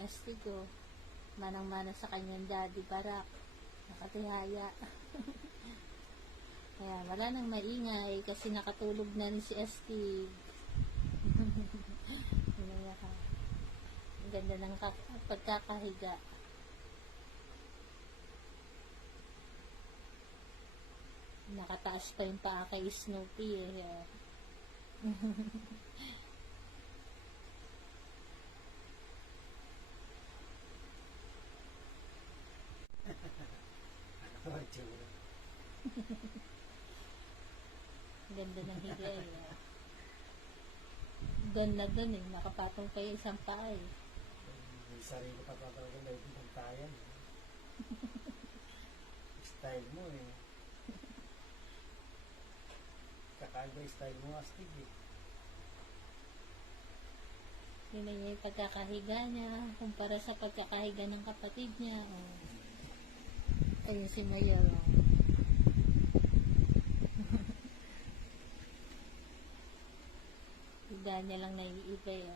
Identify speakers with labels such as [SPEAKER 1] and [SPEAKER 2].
[SPEAKER 1] astig oh. Manang-mana sa kanyang daddy barak. Nakatihaya. Kaya wala nang maingay kasi nakatulog na rin si Astig. Ang ganda ng ka- pagkakahiga. Nakataas pa yung paa kay Snoopy eh.
[SPEAKER 2] Ano ang tsura?
[SPEAKER 1] Ang ganda ng higa eh. Doon na doon eh. Nakapatong pa yung isang paa eh.
[SPEAKER 2] May sarili pa pa talaga na ibang tayan. style mo eh. Kakaiba yung style mo, Astig eh.
[SPEAKER 1] Yun na yung pagkakahiga niya. Kumpara sa pagkakahiga ng kapatid niya. Oh. Ayun si Mayor. Oh. Higa niya lang naiiba eh.